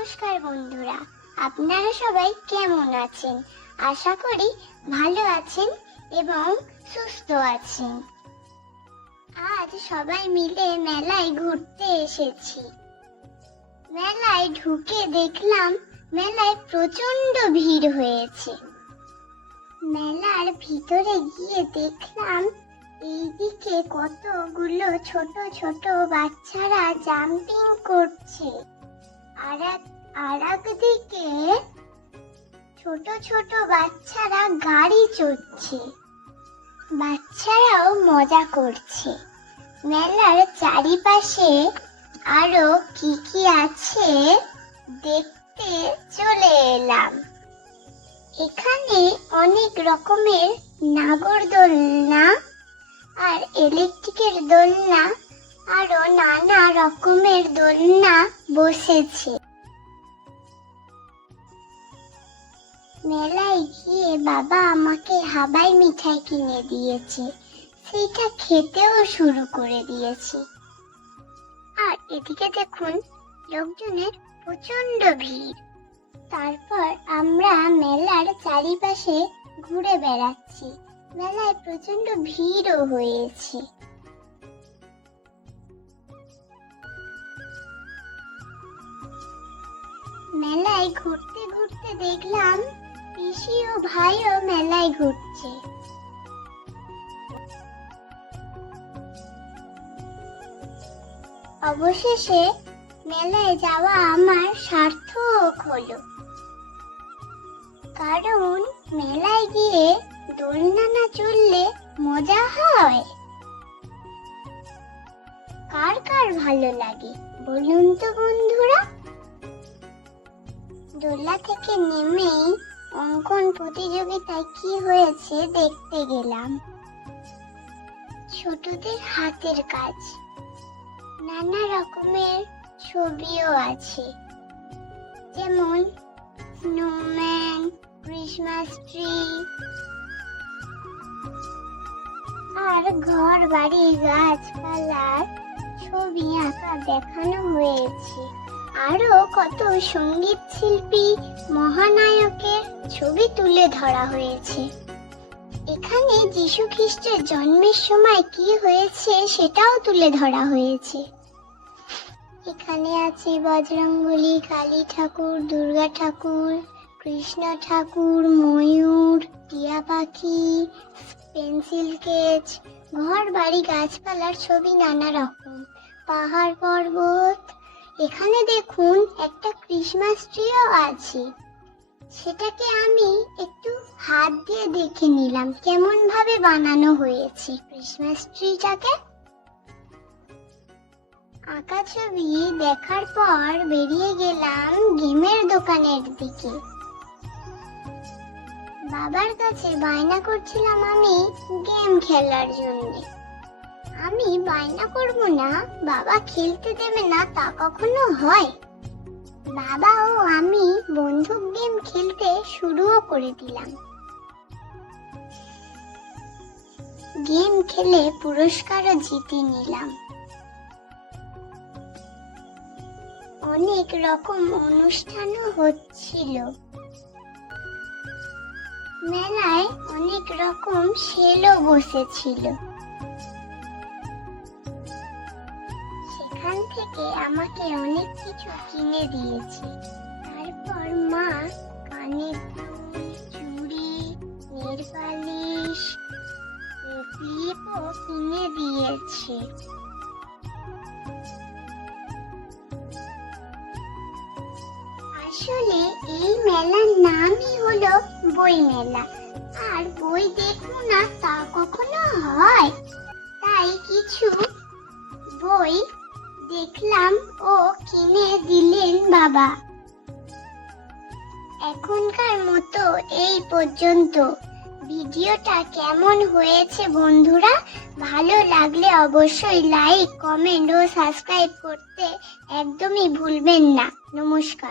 নমস্কার বন্ধুরা, আপনারা সবাই কেমন আছেন? আশা করি ভালো আছেন এবং সুস্থ আছেন। আজ সবাই মিলে মেলায় ঘুরতে এসেছি। মেলায় ঢুকে দেখলাম মেলায় প্রচন্ড ভিড় হয়েছে। মেলার ভিতরে গিয়ে দেখলাম এইদিকে কতগুলো ছোট ছোট বাচ্চারা জাম্পিং করছে, আর একদিকে ছোট ছোট বাচ্চারা গাড়ি চড়ছে। বাচ্চারাও মজা করছে। মেলার চারিপাশে আরো কি কি আছে দেখতে চলে এলাম। এখানে অনেক রকমের নাগরদোলনা আর ইলেকট্রিকের দোলনা আরো নানা রকমের দোলনা বসেছে। মেলায় গিয়ে বাবা আমাকে হাবাই মিঠাই কিনে দিয়েছে, সেটা খেতেও শুরু করে দিয়েছি। আর এদিকে দেখুন লোকজনের প্রচন্ড ভিড়। তারপর আমরা মেলার চারিপাশে ঘুরে বেড়াচ্ছি। মেলায় প্রচন্ড ভিড়ও হয়েছে। মেলায় ঘুরতে ঘুরতে দেখলাম পিসি ও ভাইও মেলায় ঘুরছে। অবশেষে মেলায় যাওয়া আমার সার্থক হলো, কারণ মেলায় গিয়ে দোলনা না চড়লে মজা হয়। কার কার ভালো লাগে বলুন তো বন্ধুরা? দোলনা থেকে নেমেই অঙ্কন প্রতিযোগিতায় কি হয়েছে দেখতে গেলাম। ছোটদের হাতের কাজ, নানা রকমের ছবিও আছে, যেমন স্নোম্যান, ক্রিসমাস ট্রি আর ঘর বাড়ি গাছপালার ছবি আঁকা দেখানো হয়েছে। আরো কত সঙ্গীত শিল্পী, মহানায়কের ছবি তুলে ধরা হয়েছে। এখানে যীশু খ্রিস্টের জন্মের সময় কি হয়েছে সেটাও তুলে ধরা হয়েছে। এখানে আছে বজরংবলী, কালী ঠাকুর, দুর্গা ঠাকুর, কৃষ্ণ ঠাকুর, ময়ূর, টিয়া পাখি, পেন্সিল স্কেচ, ঘর বাড়ি গাছপালার ছবি নানা রকম, পাহাড় পর্বত। এখানে দেখুন একটা ক্রিসমাস ট্রিও আছে। সেটাকে আমি একটু হাত দিয়ে দেখে নিলাম কেমন ভাবে বানানো হয়েছে ক্রিসমাস ট্রিটাকে। আঁকা ছবি দেখার পর বেরিয়ে গেলাম গেমের দোকানের দিকে। বাবার কাছে বায়না করছিলাম আমি গেম খেলার জন্য। আমি বায়না করব না, বাবা খেলতে দেবে না, তা কখনো হয়? বাবা ও আমি বন্দুক গেম খেলতে শুরুও করে দিলাম। গেম খেলে পুরস্কারও জিতে নিলাম। অনেক রকম অনুষ্ঠানও হচ্ছিল। মেলায় অনেক রকম সেলও বসেছিল। সেখান থেকে আমাকে অনেক কিছু কিনে দিয়েছে। তারপর মা কানের দুল, চুড়ি, নেল পালিশ, ক্লিপও কিনে দিয়েছে। আসলে এই মেলার নামই হলো বই মেলা। আর বই দেখবো না তা কখনো হয়? তাই কিছু বই দেখলাম ও কিনে দিলেন বাবা। এখনকার মতো এই পর্যন্ত। ভিডিওটা কেমন হয়েছে বন্ধুরা? ভালো লাগলে অবশ্যই লাইক, কমেন্ট ও সাবস্ক্রাইব করতে একদমই ভুলবেন না। নমস্কার।